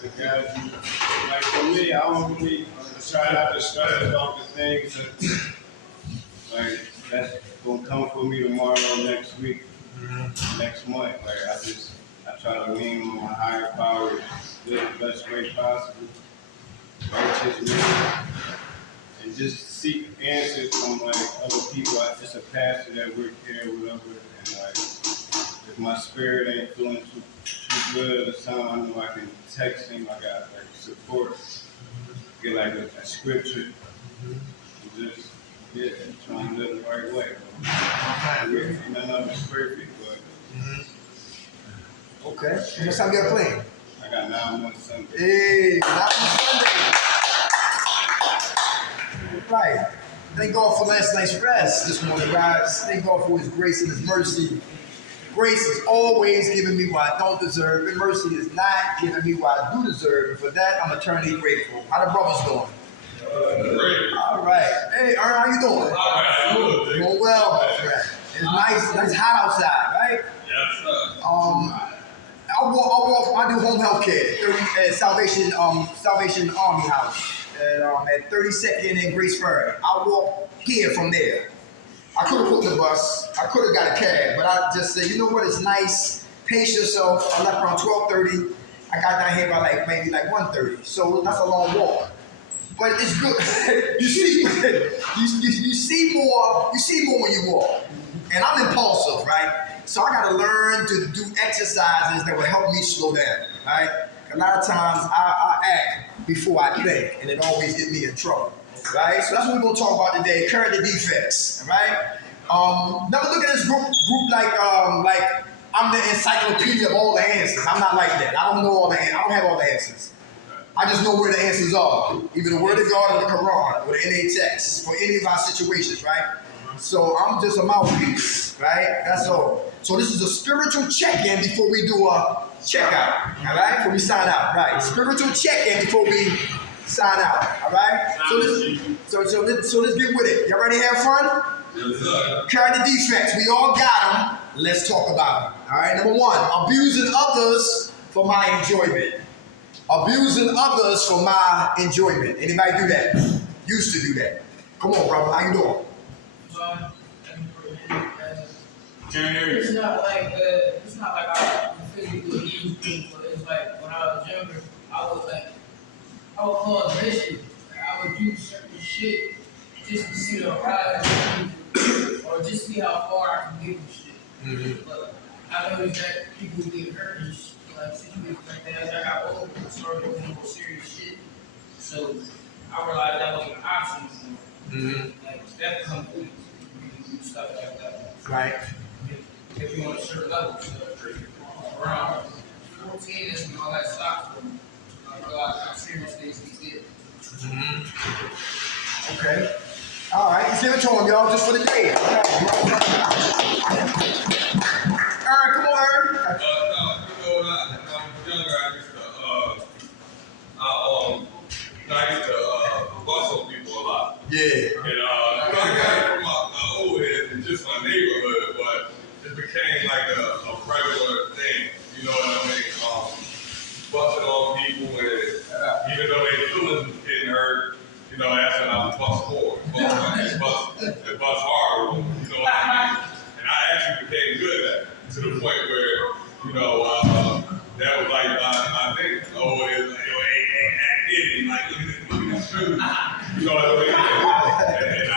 to guide you. Like for me, I don't really try not to stress about the things that, like, that's gonna come for me tomorrow, next week, next month. Like I try to lean on my higher power, do it the best way possible, righteous way, and just seek answers from like other people. Like just a pastor that work here, whatever, and like if my spirit ain't feeling too good or something, I know I can text him. I got like support, get like a scripture, and just trying to live the right way. None of it's perfect, but okay. Next time you got playing? I got 9 months Sunday. Hey, 9 months Sunday. Right. Thank God for last night's rest this morning, guys. Thank God for His grace and His mercy. Grace is always giving me what I don't deserve, and mercy is not giving me what I do deserve. And for that, I'm eternally grateful. How the brothers doing? Great. All right. Hey, Ern, how you doing? Doing well, my friend. It's nice hot outside, right? Yes, sir. I do home health care at Salvation Army House at 32nd and Grace Ferry. I walk here from there. I could have put the bus. I could have got a cab, but I just said, you know what? It's nice. Pace yourself. I left around 12:30. I got down here by maybe 1:30. So that's a long walk. But it's good. you see more when you walk. And I'm impulsive, right? So I gotta learn to do exercises that will help me slow down, right? A lot of times I act before I think, and it always gets me in trouble, right? So that's what we're gonna talk about today: character defects, right? Never look at this group like I'm the encyclopedia of all the answers. I'm not like that. I don't know all the answers. I don't have all the answers. I just know where the answers are. Either the Word of God or the Quran or the NA text for any of our situations, right? So I'm just a mouthpiece, right? That's all. So this is a spiritual check-in before we do a checkout, all right? Before we sign out, right? Spiritual check-in before we sign out, all right? So let's get with it. Y'all ready to have fun? Yes, sir. Character defects. We all got them. Let's talk about them. All right. Number 1, abusing others for my enjoyment. Abusing others for my enjoyment. Anybody do that? Used to do that. Come on, brother. How you doing? It's not like I physically use people, but it's like when I was younger, I would cause mischief. I would do certain shit just to see the rise or just see how far I can get with shit. But I noticed that people get hurt and situations like that. As I got older, I started doing more serious shit. So I realized that wasn't an option anymore. Like that becomes weak. You can do stuff like that. Right. If you want a certain level, so around 14 is when all that stopped for me. I realized how serious things can get. Okay. All right. Let's give it to him, y'all, just for the day. Aaron, come on, Aaron. No, when I was younger, I used to bust on people a lot. Yeah. And I got it from my old head and just my neighborhood, but it became like a regular thing. You know what I mean? Busting on people, and even though their feelings was getting hurt, you know, asking them to bust more, bust harder. You know what I mean? And I actually became good at it to the point where, you know, that was like my thing. Oh, it's like, hey, act in, like, look at this shoe. You know what I mean? And I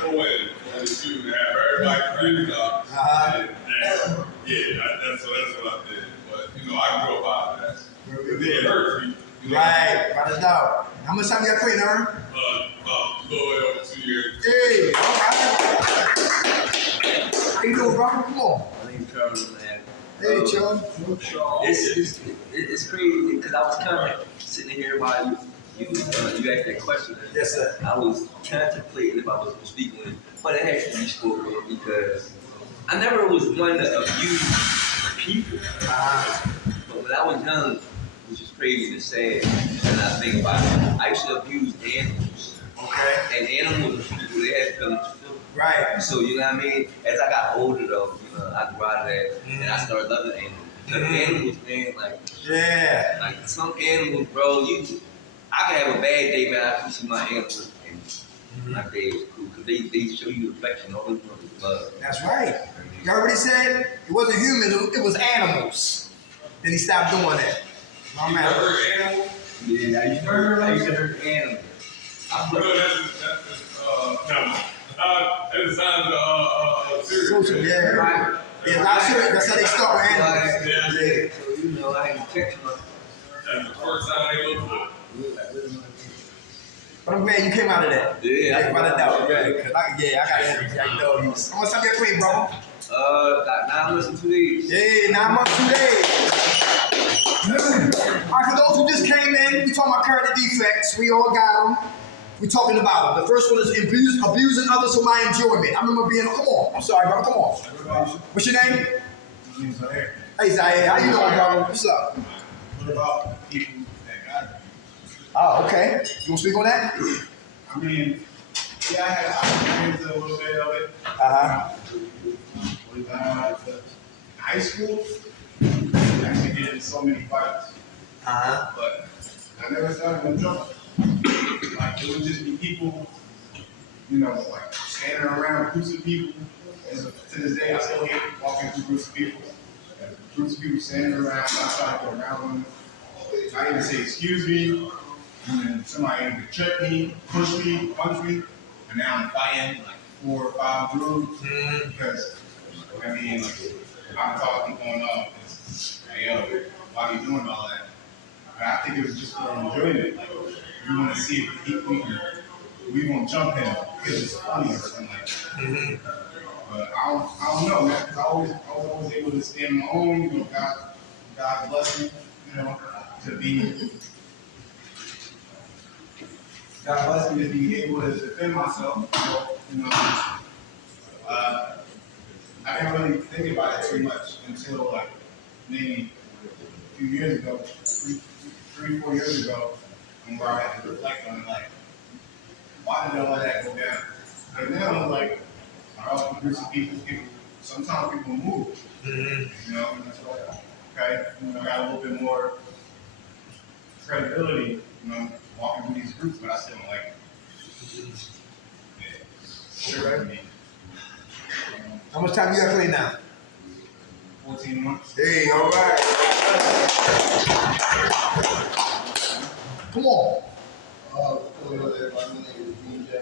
go in on the shoe and have everybody crazy up. That's what I did. But, you know, I grew up out of that. It hurts me. You know? Right. Write it down. How much time you got playing, Aaron? A little bit over 2 years. Hey. All right. How you doing, brother? Come on. My name's Charles, man. Hey, Charles. It's crazy because I was kind of sitting here while you asked that question. Yes, sir. I was contemplating if I was speaking with, but it has to be spoken with because I never was one to abuse people. But when I was young, which is crazy to say, and I think about it, I used to abuse animals. Okay. And animals are people, they have feelings too. Right. So, you know what I mean? As I got older, though, you know, I grew out of that, and I started loving animals. The animals, man, Yeah. like some animals, bro. I can have a bad day, man. I can see my animals, and my day is cool because they show you affection. All those brothers love. That's right. You heard what he said? It wasn't humans, it was animals. Then he stopped doing that. My You man. hurt animals? Yeah, I used to hurt animals. No, that sounds serious. Social, yeah. Right. Yeah, not sure. That's how they start with animals. Yeah. So you know, I ain't catching my. That's the first time they look good. But I'm glad you came out of that. Yeah, Like, without a doubt. Yeah, I got energy. I know you. How much time you clean, bro? Got 9 months and 2 days. Yeah, 9 months, 2 days. All right, for those who just came in, we talking about character defects. We all got them. We talking about them. The first one is abusing others for my enjoyment. I remember being, come on. I'm sorry, brother. Come on. What's your name? Hey, Zaire. How you doing, brother? What's up? What about people that got it? Oh, okay. You want to speak on that? I mean, yeah, I experienced a little bit of it. With high school, I actually get in so many fights, but I never started with jump. Like, it would just be people, you know, like standing around groups of people. To this day, I still hate walking through groups of people. Groups of people standing around, I try to go around them. I even say, excuse me, and then somebody either trip me, push me, punch me, and now I'm fighting like 4 or 5 groups. Because, I mean, like, I'm talking going on, hey, yo, why are you doing all that? But I think it was just for enjoyment. Like, we want to see if we won't jump him because it's funny or something like that. But I don't know, man, because I was always able to stand my own. You know, God bless me, you know, to be. God bless me to be able to defend myself. You know, I didn't really think about it too much until like maybe a few years ago, 3-4 years ago, and where I had to reflect on it, like, why did all of that go down? And now I'm like, all groups of people, sometimes people move. You know, okay, you know, I got a little bit more credibility, you know, walking through these groups, but I still don't like it. Yeah. Sure, right? How much time you got clean now? 14 months. Hey, all right. Come on.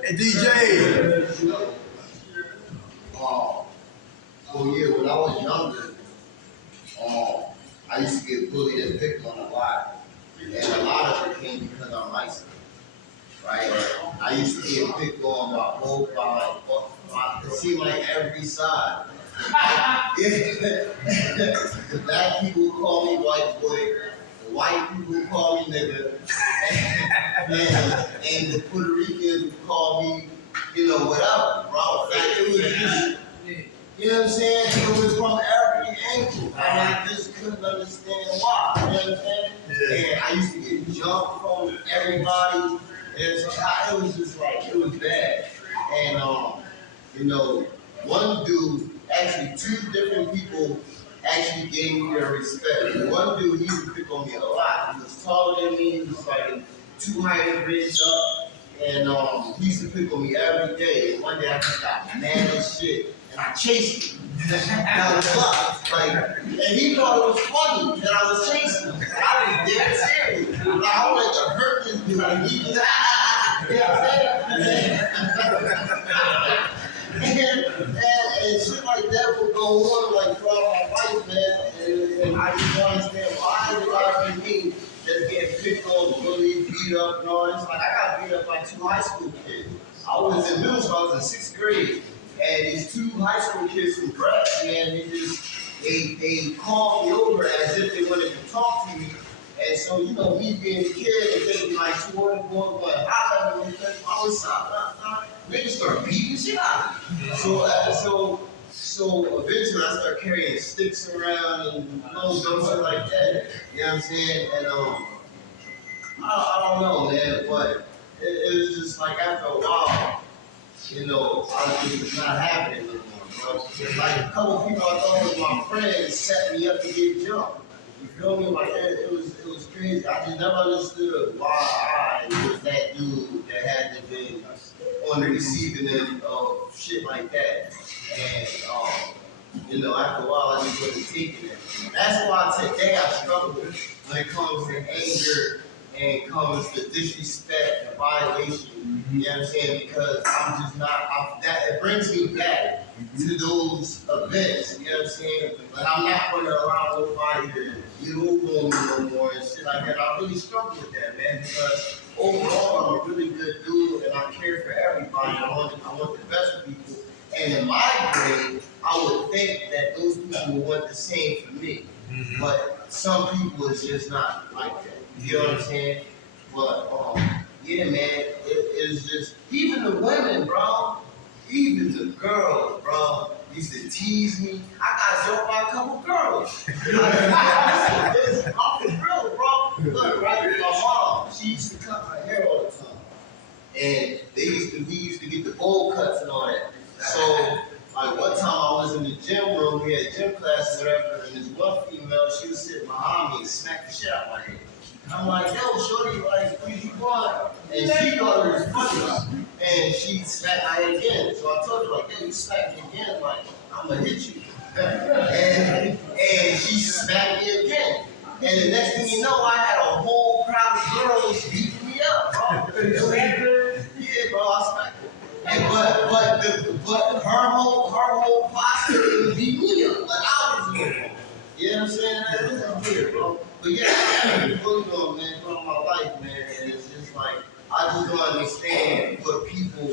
Hey, DJ. Oh yeah, when I was younger, I used to get bullied and picked on a lot. And a lot of it came because I'm nice. Right? I used to get picked on by it seemed like every side. The black people would call me white boy, the white people would call me nigga, and the Puerto Ricans would call me, you know, whatever, bro. Like, it was just, you know what I'm saying? It was from every angle, and I just couldn't understand why. You know what I'm saying? And I used to get jumped from everybody, and so it was just like, it was bad. And you know, one dude, actually 2 different people actually gave me their respect. One dude, he used to pick on me a lot. He was taller than me, he was like 200 grades up, and he used to pick on me every day. And one day I just got mad as shit, and I chased him down the block. Like, and he thought it was funny that I was chasing him. And I was dead serious. Like, I wanted to hurt this dude, and he was, you know what I'm saying? And shit like that would go on like throughout my life, man. And I just don't understand why it gotta be me that's getting picked on, bullied, beat up, and all this. Like, I got beat up by 2 high school kids. I was in middle school, I was in 6th grade, and these 2 high school kids from Brett, man, they called me over as if they wanted to talk to me. And so, you know, me being a kid and thinking like 2 boys going hot at me, I was niggas start beating shit out of me. So eventually I started carrying sticks around and dumb shit like that. You know what I'm saying? And I don't know, man, but it was just like after a while, you know, I was just not having it anymore. bro. It's like a couple people I thought was my friends set me up to get jumped. You feel me? Like it was crazy. I just never understood why I was that dude that had to be on the receiving end of shit like that. And after a while I just wasn't taking it. That's why today I struggle when it comes to anger and comes to disrespect and violation. You know what I'm saying? Because I'm just not, it brings me back to those events. You know what I'm saying? But I'm not going to allow nobody to get over on me no more and shit like that. I really struggle with that, man, because overall I'm a really good dude and I care for everybody. I want the best for people. And in my brain, I would think that those people would want the same for me. But some people is just not like that. You know what I'm saying? But yeah, man, it is just even the women, bro, even the girls, bro, used to tease me. I got jumped by a couple girls. I'm for real, bro. Look, right, my mom, she used to cut my hair all the time, and we used to get the bowl cuts and all that. So, like one time I was in the gym room, we had gym class or whatever, and this one female, she was sitting behind me and smacked the shit out of my head. And I'm like, yo, shorty, like, what you want? And she thought it was funny. And she smacked my head again. So I told her, like, yo, you smacked me again, like, I'm gonna hit you. and she smacked me again. And the next thing you know, I had a whole crowd of girls beating me up, bro. Yeah, bro, I smacked her. But her whole posture would beat me up. Like I was here. You know what I'm saying? This is weird, bro. But yeah, I've been bullied on, man, throughout my life, man. And it's just like, I just don't understand what people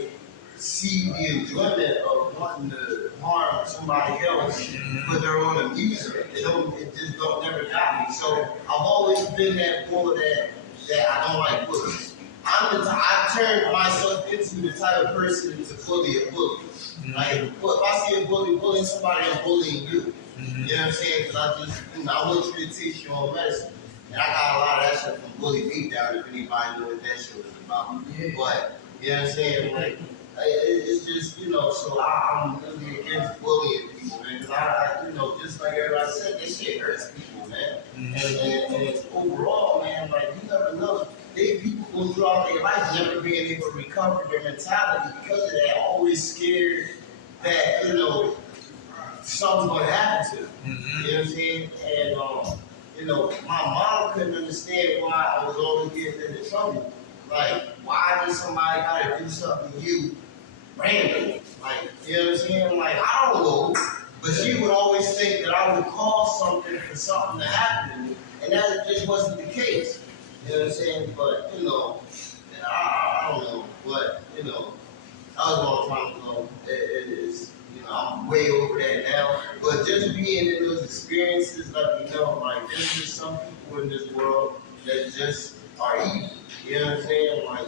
see the enjoyment of wanting to harm somebody else for their own amusement. It just don't never got me. So I've always been that boy that I don't like bullies. I turned myself into the type of person to bully a bully. Like, if I see a bully bullying somebody, I'm bullying you. You know what I'm saying? Because I want you to taste your own medicine. And I got a lot of that shit from Bully Beatdown, if anybody knew what that shit was about. Yeah. But, you know what I'm saying? Like, it's just, so I'm really against bullying people, man. Because just like everybody said, this shit hurts people, man. And overall, man, like, you never know. People go throughout their life never being able to recover their mentality because of that, always scared that, something's going to happen to them. You know what I'm saying? And, my mom couldn't understand why I was always getting into trouble. Like, why does somebody got to do something to you randomly? Like, you know what I'm saying? Like, I don't know. But she would always think that I would cause something for something to happen to me. And that just wasn't the case. You know what I'm saying? But, I don't know. But, that was a long time ago. It is, I'm way over that now. But just being in those experiences let me know, like, there's just some people in this world that just are evil. You know what I'm saying? Like,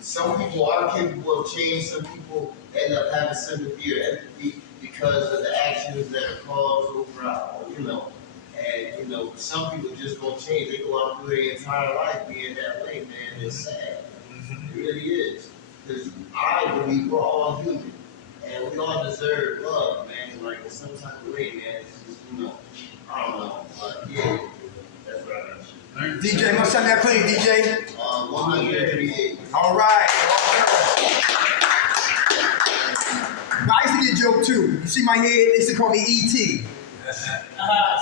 some people are capable of change. Some people end up having sympathy or empathy because of the actions that are caused overall, And, some people just don't change. They go out through their entire life being that way, man. It's sad. It really is. Because I believe we're all human. And we all deserve love, man. Like, in some type of way, man. It's just, I don't know. But, yeah. That's what I know. DJ, must send me a clean, DJ. 138. All right. Now, I used to get joked too. You see my head? They used to call me E.T.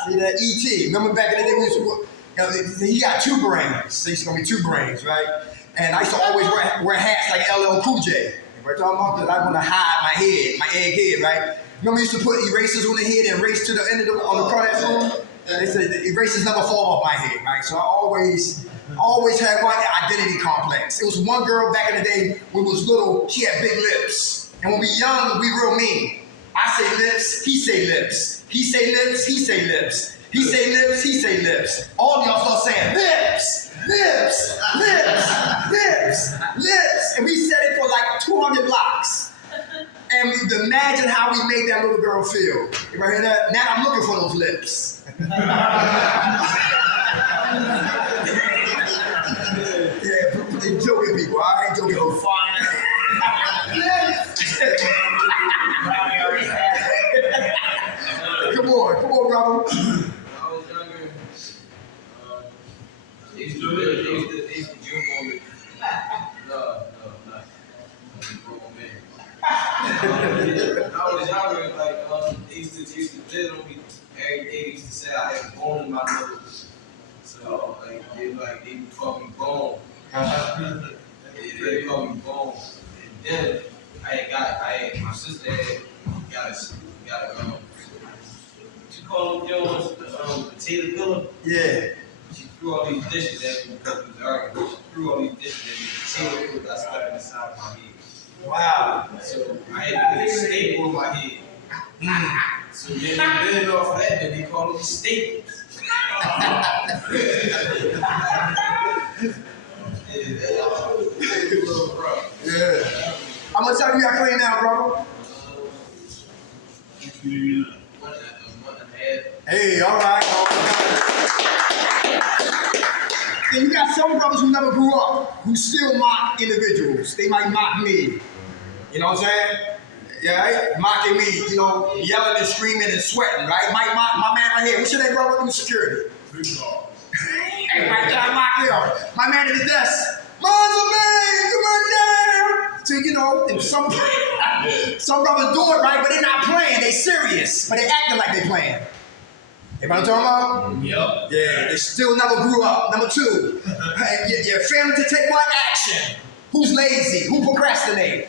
See that E.T. Remember back in the day, we used to, he got two brains. They used to call me two brains, right? And I used to always wear hats like LL Cool J. We're talking about that I want to hide my head, my egg head, right? Remember, we used to put erasers on the head and race to the end of on the car that's on? They said the erasers never fall off my head, right? So I always had one identity complex. It was one girl back in the day when we was little, she had big lips. And when we young, we real mean. I say lips, he say lips. He say lips, he say lips. He say lips, he say lips. All of y'all start saying lips, lips, lips, lips, lips. And we said it for like 200 blocks. And imagine how we made that little girl feel. You ever hear that? Now I'm looking for those lips. Yeah, joking people. I ain't joking. used to gym on me. No, not. Grown man. When I was younger, like, they used to bid on me every day. They used to say I had bone in my nose. So, they call me Bone. They call me Bone. And then my sister got a what you call them Jones? Potato filler. Yeah. She threw all these dishes at me because we was arguing. She threw all these dishes at me. Potato filler got stuck in the side of my head. Wow. So I had to put a staple on my head. So then they bit off that, then they call it staples. Yeah. How much time you got clean now, brother? Hey, all right. And you got some brothers who never grew up, who still mock individuals. They might mock me. You know what I'm saying? Yeah, right? Mocking me, yelling and screaming and sweating, right? Might mock my man right here. What's your name, brother? In security. Hey, right there, I mock him. My man at the desk. Monzo man, come on down. So, and some brothers do it right, but they're not playing. They serious, but they acting like they playing. You know what I'm talking about? Yep. Yeah, they still never grew up. Number two, you're failing to take what action? Who's lazy? Who procrastinate?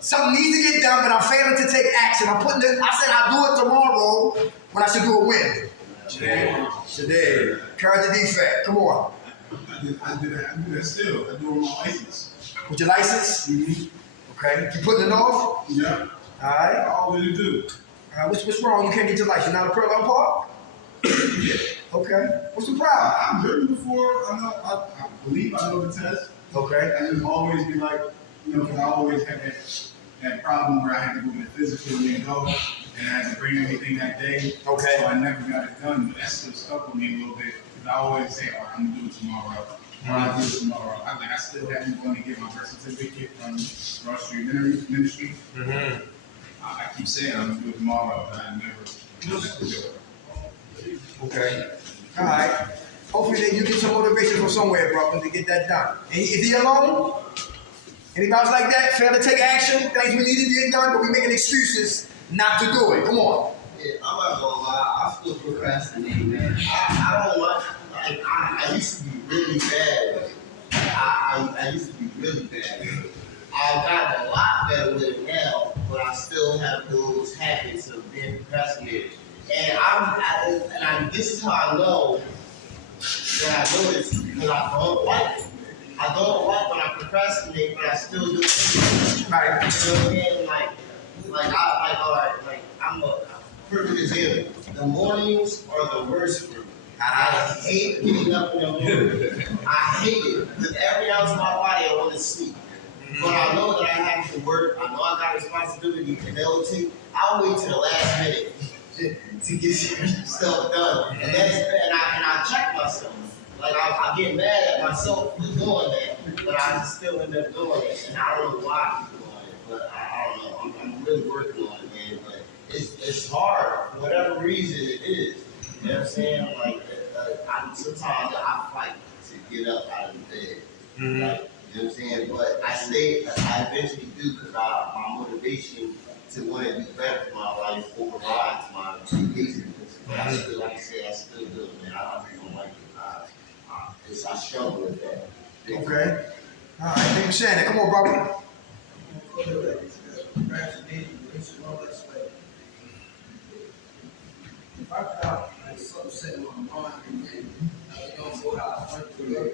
Something needs to get done, but I'm failing to take action. I said I'll do it tomorrow when I should do it when? Today. Courage the defect. Come on. I do that still. I do it on my license. With your license? Mm-hmm. Okay. You putting it off? Yeah. All right. I always do. What's wrong? You can't get your license. You're not a Pearl Park? Yeah. Okay. What's the problem? I've driven before. I believe I know the test. Okay. I just always be like, because I always have that problem where I had to go to the physical and then go, and I had to bring everything that day. Okay. So I never got it done, but that still stuck with me a little bit. Because I always say, oh, I'm going to do it tomorrow. I'll do it tomorrow. I still haven't gone to get my birth certificate from Rush Street Ministry. Mm-hmm. I keep saying I'm going to do it tomorrow, but I never do it. Okay. All right. Hopefully then you get some motivation from somewhere, brother, to get that done. And is he alone? Anybody like that? Fail to take action? Things we need to get done, but we making excuses not to do it. Come on. Yeah, I'm not gonna lie, I still procrastinate, man. I don't like I used to be really bad with it. I used to be really bad with it. I've gotten a lot better with it now, but I still have those habits of being procrastinated. And this is how I know that I know this because I don't like it. I don't like when I procrastinate, but I still do it. Right. You know what I'm saying? I'm a perfect example. The mornings are the worst for me. I hate getting up in the morning. I hate it because every ounce of my body I want to sleep. But I know that I have to work. I know I got responsibility, and I'll wait till the last minute to get stuff done. And I check myself. Like I get mad at myself for doing that, but I still end up doing it. And I don't know why I keep doing it, but I don't know. I'm really working on it, man. But it's hard for whatever reason it is. You know what I'm saying? Sometimes I fight to get up out of the bed. Mm-hmm. Like, you know what I'm saying? But I eventually do because my motivation to want to do better for my life overrides my laziness. But I still, like I said, I still do it, man. I really don't like it. I struggle with that. Okay. All right. Thank you for saying that. Come on, brother. If I got something set in my mind and then I don't go out and work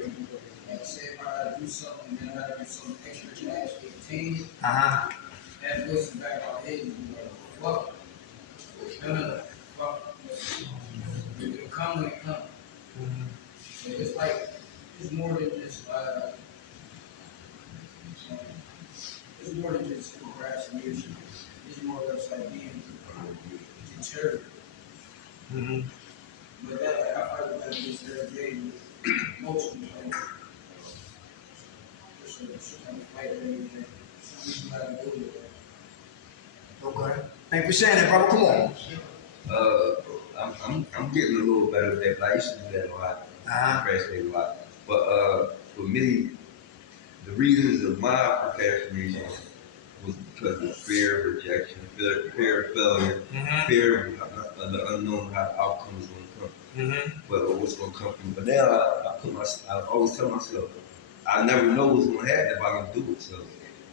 and say if I gotta do something and then I gotta do something extra to actually obtain that voice in the back of my head and be like, fuck. No, fuck. It'll come when it comes. So it's more than just it's more than just procrastination. It's more or less like being deterred. Mm-hmm. But that, I fight with that just every day with most of the time. Just kind of fight every day. Some reason I gotta do it. Okay. Thank you for saying that, brother. Come on. I'm getting a little better with that, but I used to do that a lot. Uh-huh. Procrastinate a lot. But for me, the reasons of my procrastination was because of fear of rejection, fear of failure, fear of the unknown, how the outcome is going to come, but what's going to come from. But now I always tell myself, I never know what's going to happen if I don't do it, so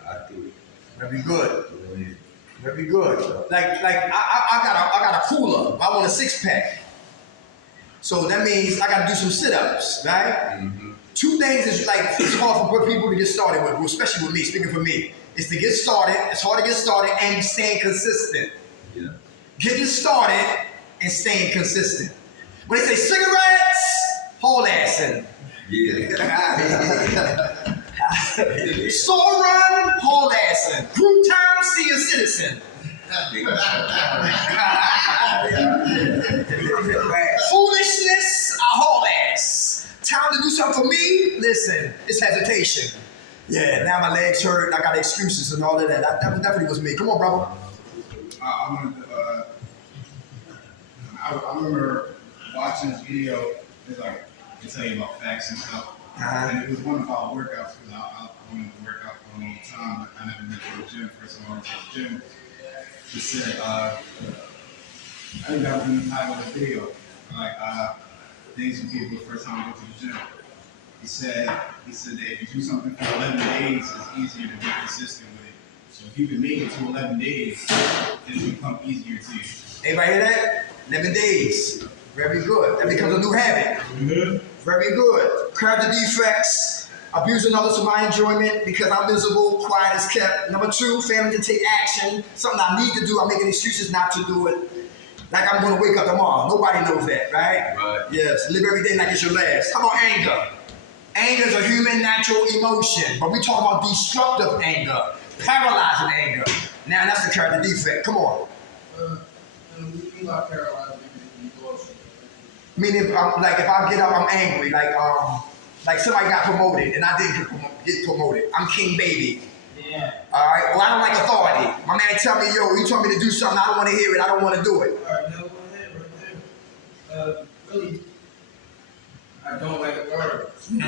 I do it. Very good. You know what I mean? Very good. Like I got a cooler. I want a 6-pack. So that means I got to do some sit-ups, right? Mm-hmm. Two things is like it's hard for people to get started with, especially with me. Speaking for me, is to get started. It's hard to get started and staying consistent. Yeah. Getting started and staying consistent. When they say cigarettes, whole assing. Yeah. Store run, whole assing. Crouton, see a citizen. Foolishness, a whole ass. Time to do something for me? Listen, it's hesitation. Yeah, now my legs hurt. I got excuses and all of that. That definitely was me. Come on, brother. I wanted to, I remember watching this video. It's like, they tell you about facts and stuff. And it was one about workouts, because I wanted to work out for a long time, but I never went to the gym. First of all, I went to the gym. He said, I think that was in the title of the video, like, things for people the first time I go to the gym. He said that if you do something for 11 days, it's easier to be consistent with it. So if you can make it to 11 days, it'll become easier to you. Everybody hear that? 11 days. Very good. That becomes a new habit. Very good. Curb the defects. Abusing others for my enjoyment because I'm miserable. Quiet is kept. Number 2, failing to take action. Something I need to do. I'm making excuses not to do it. Like I'm going to wake up tomorrow. Nobody knows that, right? Right. Yes. Live every day like it's your last. How about anger? Anger is a human natural emotion, but we talk about destructive anger, paralyzing anger. Now that's the character defect. Come on. We got paralyzed in bullshit. Meaning, if I get up, I'm angry. Like somebody got promoted and I didn't get promoted. I'm king baby. Yeah. All right. Well, I don't like authority. My man tell me, yo, he told me to do something. I don't want to hear it. I don't want to do it. All right, now go ahead, right there. Really, I don't like authority. I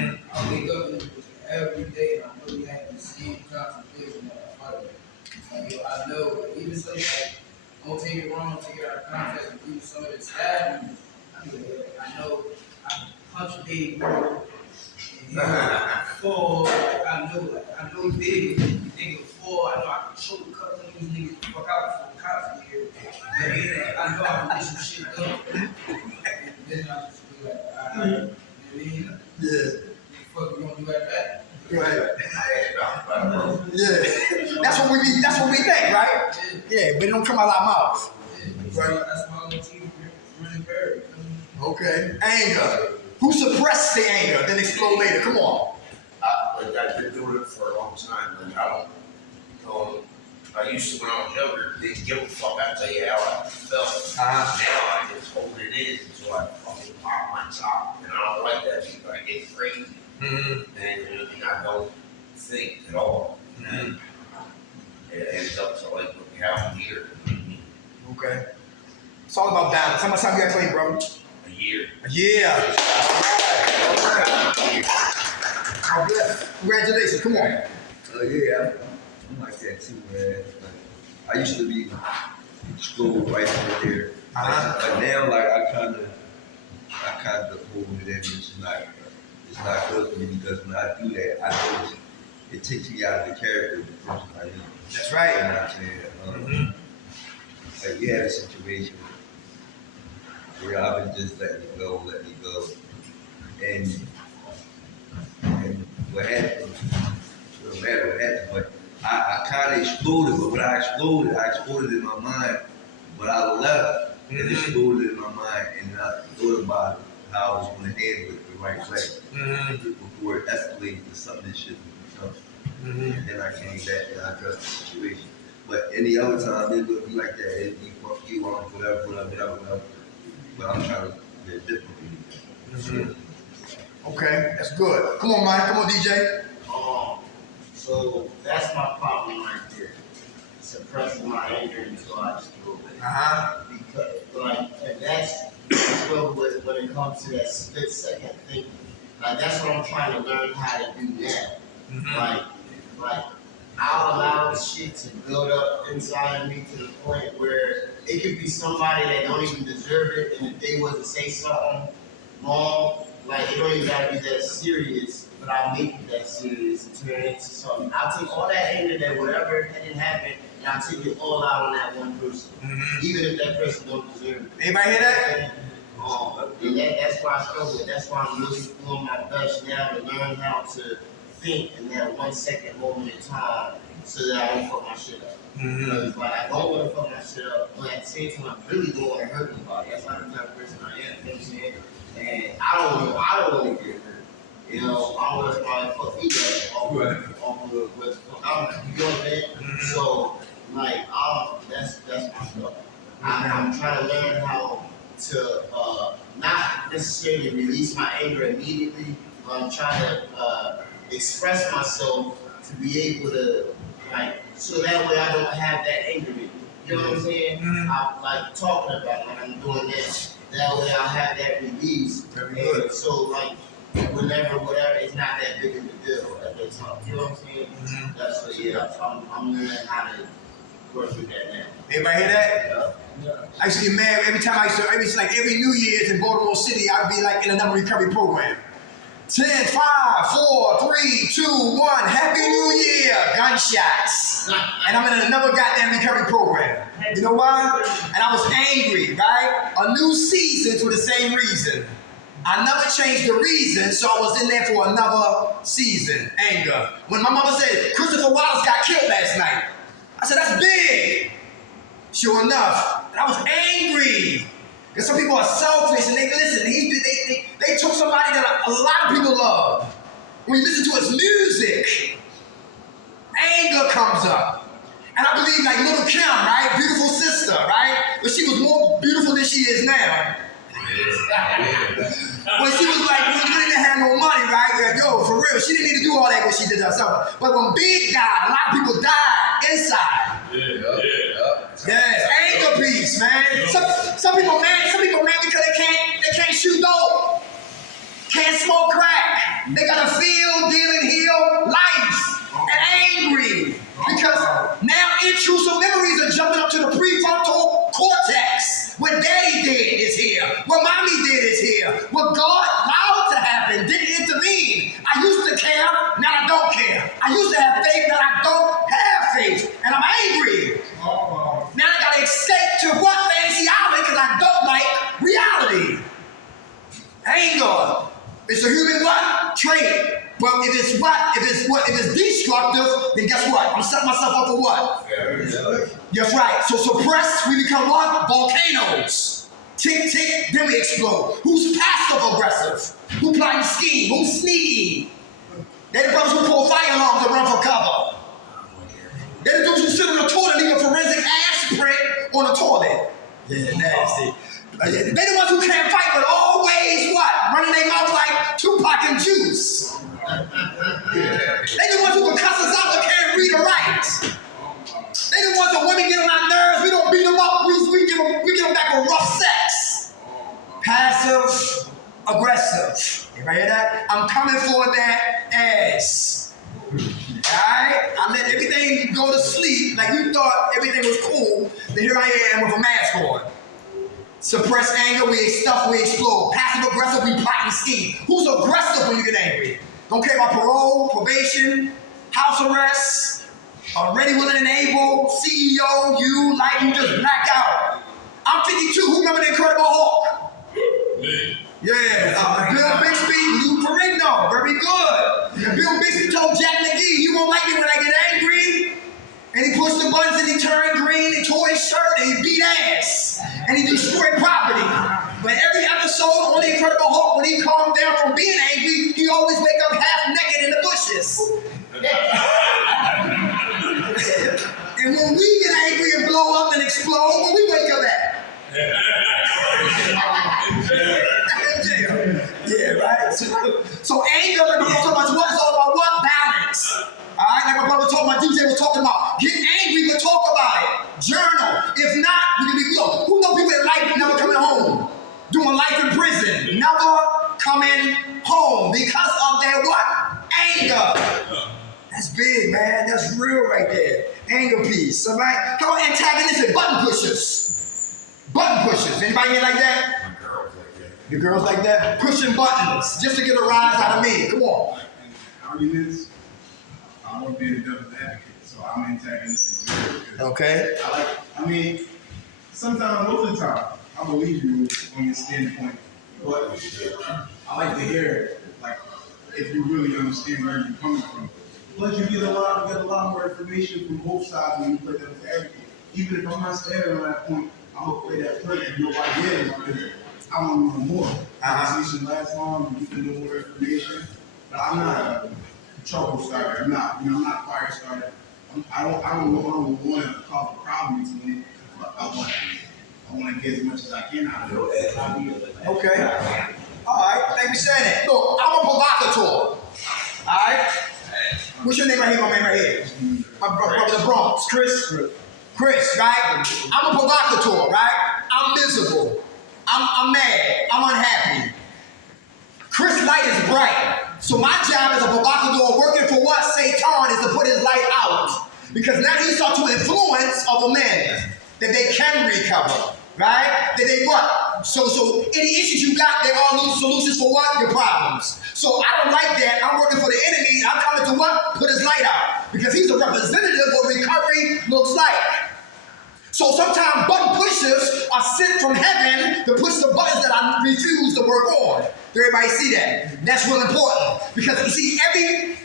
wake up and every day I'm really having the same contemplation that I fight with. Like, yo, I know, even so, like, don't take it wrong, take it out of context, and do some of the stabbing. I know I can punch a big girl and fall. I know big nigga fall. I know I can choke a couple of these niggas the fuck out before the cops get here. I know I can get some shit done. And then I just be like, alright, you know what I mean? Yeah. Fuck, you gonna do that back? Right. Yeah. That's what we think, right? Yeah, but it don't come out of our mouth. Right. That's my little team running bird. Okay. Anger. Who suppressed the anger, then explode later? Come on. I've been doing it for a long time, and I used to, when I was younger, didn't give a fuck. I tell you how I felt. Now I just hold it in until I fucking pop my top, and I don't like that because I get crazy, and I don't think at all, and it ends up to like how I'm here. Okay. It's all about balance. How much time you got playing, bro? A year. Yeah. All right. God bless. Congratulations. Come on. Yeah, I'm like that too, man. Like, I used to be school right over there. But now, like, I kind of hold it in. It's not good for me because when I do that, I know it takes me out of the character of the person I am. That's right. You know what I'm saying? Like, we had a situation where I was just let me go. And what happened, it don't matter what happened, but I kind of exploded, but when I exploded in my mind, but I left, it exploded in my mind, and I thought about how I was going to handle it the right way before it escalated to something that shouldn't become. And then I came back and I addressed the situation. But any other time, it would be like that. It'd be fuck you on whatever. But I'm trying to be different. Okay, that's good. Come on, Mike. Come on, DJ. So that's my problem right there. Suppressing my anger until I explode. Because, and that's when it comes to that split second thinking. Like that's what I'm trying to learn how to do now. Like I'll allow shit to build up inside of me to the point where it could be somebody that don't even deserve it, and if they was to say something wrong, like it don't even gotta be that serious, but I'll make it that serious and turn it into something. I'll take all that anger that whatever that didn't happen, and I'll take it all out on that one person, even if that person don't deserve it. Anybody hear that? And that's why I struggle with. That's why I'm really doing my best now to learn how to think in that 1 second moment in time so that I don't fuck my shit up. Because like I don't want to fuck my shit up, but at the same time I really don't want to hurt nobody. That's not the type of person I am. You know what I'm saying? And I don't want to get hurt. You know, I want to probably fuck you up off of what the fuck I'm, you know what I'm saying? So like that's my stuff. I'm trying to learn how to not necessarily release my anger immediately, but I'm trying to express myself to be able to, like, so that way I don't have that anger in me. You know what I'm saying? I'm like talking about it, like I'm doing this. That way I'll have that release. And so, like, whenever, whatever, it's not that big of a deal at that time. You know what I'm saying? That's what, yeah, I'm learning how to work with that now. Anybody hear that? I used to get mad every time every New Year's in Baltimore City, I'd be like in another recovery program. 10, 5, 4, 3, 2, 1, Happy New Year, gunshots. And I'm in another goddamn recovery program. You know why? And I was angry, right? A new season for the same reason. I never changed the reason, so I was in there for another season. Anger. When my mama said, Christopher Wallace got killed last night, I said, that's big. Sure enough, I was angry. Because some people are selfish and they took somebody that a lot of people love. When you listen to his music, anger comes up. And I believe like Little Kim, right? Beautiful sister, right? But she was more beautiful than she is now. When she was like, we didn't have no money, right? Like, yo, for real, she didn't need to do all that when she did herself. But when Big died, a lot of people died inside. Yes, anger piece, man. Some people mad because they can't shoot dope, can't smoke crack. They got a feel, deal, and heal life, and angry because now intrusive memories are jumping up to the prefrontal cortex. What Daddy did is here. What Mommy did is here. What God allowed to happen didn't intervene. I used to care, now I don't care. I used to have faith, now I don't have faith, and I'm angry. Now I gotta escape to what fantasy island because I don't like reality. Anger. It's a human what? Trait. Well, if it's destructive, then guess what? I'm setting myself up for what? That's right. So suppressed, we become what? Volcanoes. Tick, tick, then we explode. Who's passive aggressive? Who plotting scheme? Who's sneaky? They're the brothers who pull fire alarms to run for cover. They're the dudes who sit on the toilet and leave a forensic ass print on the toilet. Yeah, nasty. They're the ones who can't fight, but always what? Running their mouth like Tupac and Juice. They're the ones who can cuss us out but can't read or write. They're the ones that women get on our nerves. We don't beat them up. We give them back with rough sex. Passive, aggressive. Anybody hear that? I'm coming for that ass. Alright? I let everything go to sleep like you thought everything was cool. Then here I am with a mask on. Suppress anger, we explode. Passive aggressive, we plot and scheme. Who's aggressive when you get angry? Don't care about parole, probation, house arrest, ready, willing, and able, CEO, you just black out. I'm 52, who remember the Incredible Hulk? Yeah, Bill Bixby, Lou Ferrigno, very good. And Bill Bixby told Jack McGee, you won't like me when I get angry. And he pushed the buttons and he turned green and tore his shirt and he beat ass. And he destroyed property. But every episode on The Incredible Hulk, when he calmed down from being angry, he always wake up half naked in the bushes. And when we get angry and blow up and explode, when we wake up at? Yeah, right? So anger, like my brother told what? It's all about what? Balance. Alright, like my brother told my DJ was talking about. Get angry, but talk about it. Journal. If not, we can be low. Who know people in life never coming home? Doing life in prison. Never coming home because Anger. That's big, man. That's real right there. Anger piece, all right? How about antagonistic button pushers? Button pushers. Anybody here like that? The girls like that? Pushing buttons just to get a rise out of me. Come on. In arguments, I want to be the devil's advocate, so I'm antagonistic. Okay. I mean, sometimes, most of the time, I believe you on your standpoint, but I like to hear, like, if you really understand where you're coming from. Plus, you get a lot more information from both sides when you play devil's advocate. Even if I'm not standing on that point, I'm gonna play that point and nobody is because I want to know more. Conversation lasts long, you can know more information. But I'm not a trouble starter. I'm not a fire starter. I don't want to cause a problem between it, but I want to get as much as I can out of it. Okay. All right. Thank you for saying that. Look, I'm a provocateur. All right. What's your name right here? My name right here. My brother, the Bronx, Chris. Chris, right? I'm a provocateur, right? I'm miserable. I'm mad. I'm unhappy. Chris' light is bright. So my job as a provocateur working for what? Satan is to put his light out. Because now he starts to influence other men that they can recover. Right? That they what? So any issues you got, they all need solutions for what? Your problems. So I don't like that. I'm working for the enemy. I'm coming to what? Put his light out. Because he's a representative of what recovery looks like. So sometimes button pushers are sent from heaven to push the buttons that I refuse to work on. Everybody see that? That's real important. Because you see, every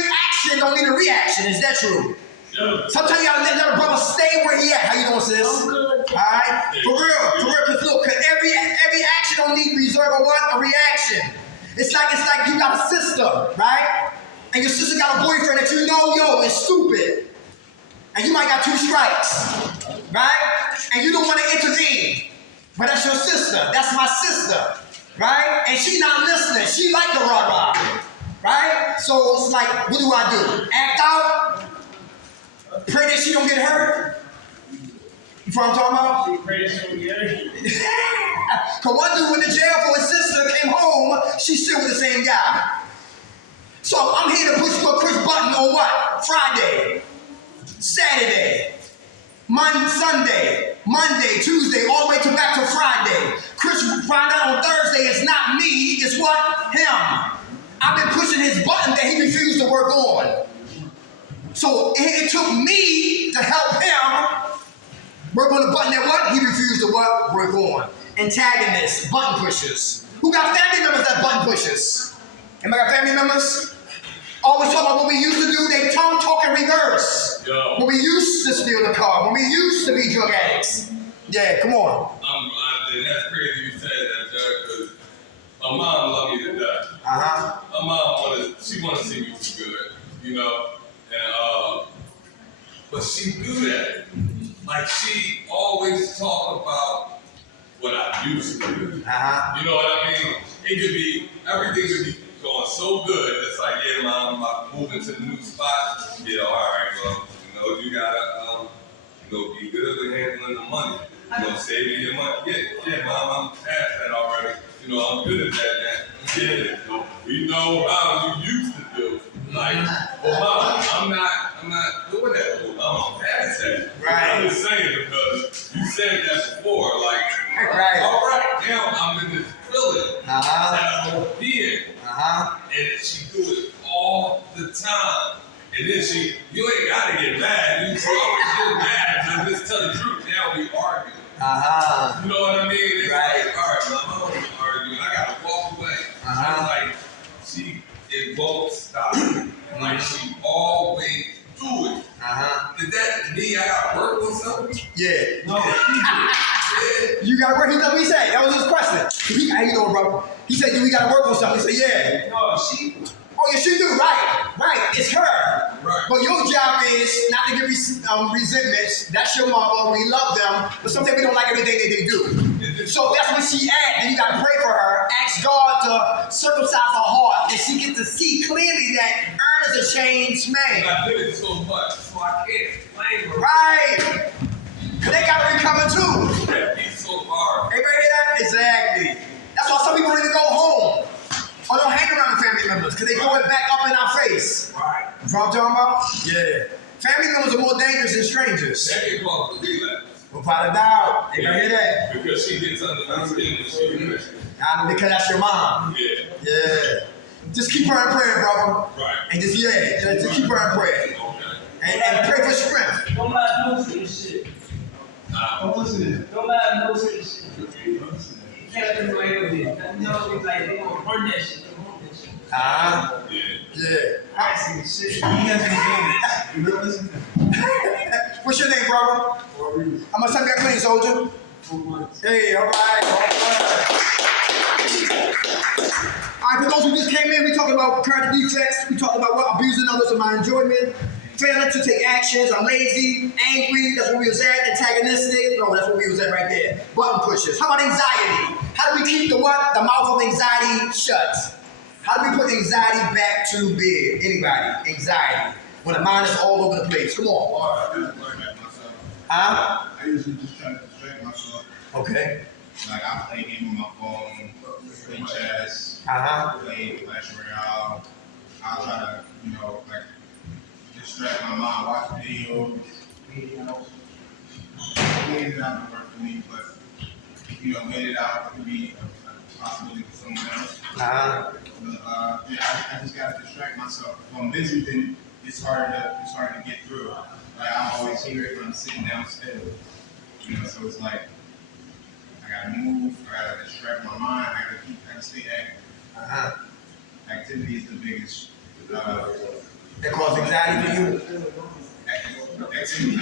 action don't need a reaction. Is that true? Yeah. Sometimes you gotta let a brother stay where he at. How you doing, sis? Alright? For real. Cause look, every action don't need reserve or what? A reaction. It's like you got a sister, right? And your sister got a boyfriend that you know, is stupid. And you might got 2 strikes, right? And you don't want to intervene. But that's your sister. That's my sister, right? And she not listening. She like the rah-rah, right? So it's like, what do I do? Act out? Pray that she don't get hurt? You know what I'm talking about? Pray that she don't get hurt. Because one dude went to jail for his sister, came home, she's still with the same guy. So I'm here to push for Chris Button on what? Friday. Saturday, Sunday, Monday, Tuesday, all the way back to Friday. Chris found out on Thursday it's not me, it's what? Him. I've been pushing his button that he refused to work on. So it took me to help him work on the button that what? He refused to what? Work on. Antagonists, button pushers. Who got family members that button pushers? Anybody got family members? Always talking about what we used to do, they tongue talk in reverse. Yo. When we used to steal the car, when we used to be drug addicts. Yeah, come on. That's crazy you said that, Jared, because my mom loved me to death. Uh-huh. My mom wanted to see me do good, you know? And, but she do that. Like, she always talk about what I used to do. Uh-huh. You know what I mean? It could be, everything could be going so good. It's like, yeah, Mom, I'm moving to the new spot. Yeah, all right, well, you gotta, be good at handling the money. Saving your money. Yeah, Mom, I'm past that already. I'm good at that now. Yeah, we know how you used to do. Like, well, Mom, I'm not doing that. I'm past that. Right. I'm just saying because you said that before. Like, right. All right, now I'm in this feeling that I don't be in. And she do it all the time. And then you ain't gotta get mad. You always get mad. Just tell the truth. Now we argue. You know what I mean? It's like, all right, Mom, I don't want to argue. I gotta walk away. It's like, it won't stop. Like, she always do it. Is that me? I gotta work on something? Yeah. No, You gotta work. He know what he said. That was his question. How you doing, brother? He said, do we gotta work on something? He said, yeah. No, she. Oh, yeah, she do. Right. It's her. Right. But your job is not to give resentments. That's your mother. We love them. But sometimes we don't like everything that they do. So that's when she at, and you gotta pray for her. Ask God to circumcise her heart, and she gets to see clearly that Ern is a changed man. I did it so much, so I can't blame her. Right. Cause they gotta recover too. That beat so hard. Everybody hear that? Exactly. That's why some people need to go home. Or don't hang around the family members, because they throw it back up in our face. Right. You know what I'm talking about? Yeah. Family members are more dangerous than strangers. That can cause a relapse. Without a doubt. They gonna hear that. Because she gets under my skin and she gets Because that's your mom. Yeah. Yeah. Just keep her in prayer, brother. Right. And just keep her in prayer. Okay. And pray for strength. Don't let no to this shit. Don't listen to it. Don't let no to this shit. Don't listen to it. You can't let them away with it. You know, it's like they gonna burn that shit. They want that shit. Yeah. Yeah. I see the shit. You guys been doing it. You don't listen to it. What's your name, brother? How much time you got clean, soldier? 4 months. Hey, all right. All right, for those who just came in, we talking about character defects. We talking about what abusing others of my enjoyment, failing to take actions. I'm lazy, angry. That's where we was at. Antagonistic. No, that's where we was at right there. Button pushers. How about anxiety? How do we keep the what? The mouth of anxiety shut. How do we put anxiety back to bed? Anybody? Anxiety. When the mind is all over the place. Come on. I just work at myself. Huh? I usually just try to distract myself. Okay. Like I play games on my phone, play chess, Uh-huh. play Clash Royale. I'll try to, like distract my mind, watch videos. Wait it out to work for me, but wait it out could be a possibility for someone else. Uh-huh. But I just gotta distract myself. If I'm busy, then it's hard to get through. Like I'm always here when I'm sitting down still. So it's like I gotta move, I gotta distract my mind, I gotta stay active. Uh-huh. Activity is the biggest That cause anxiety for you? activity.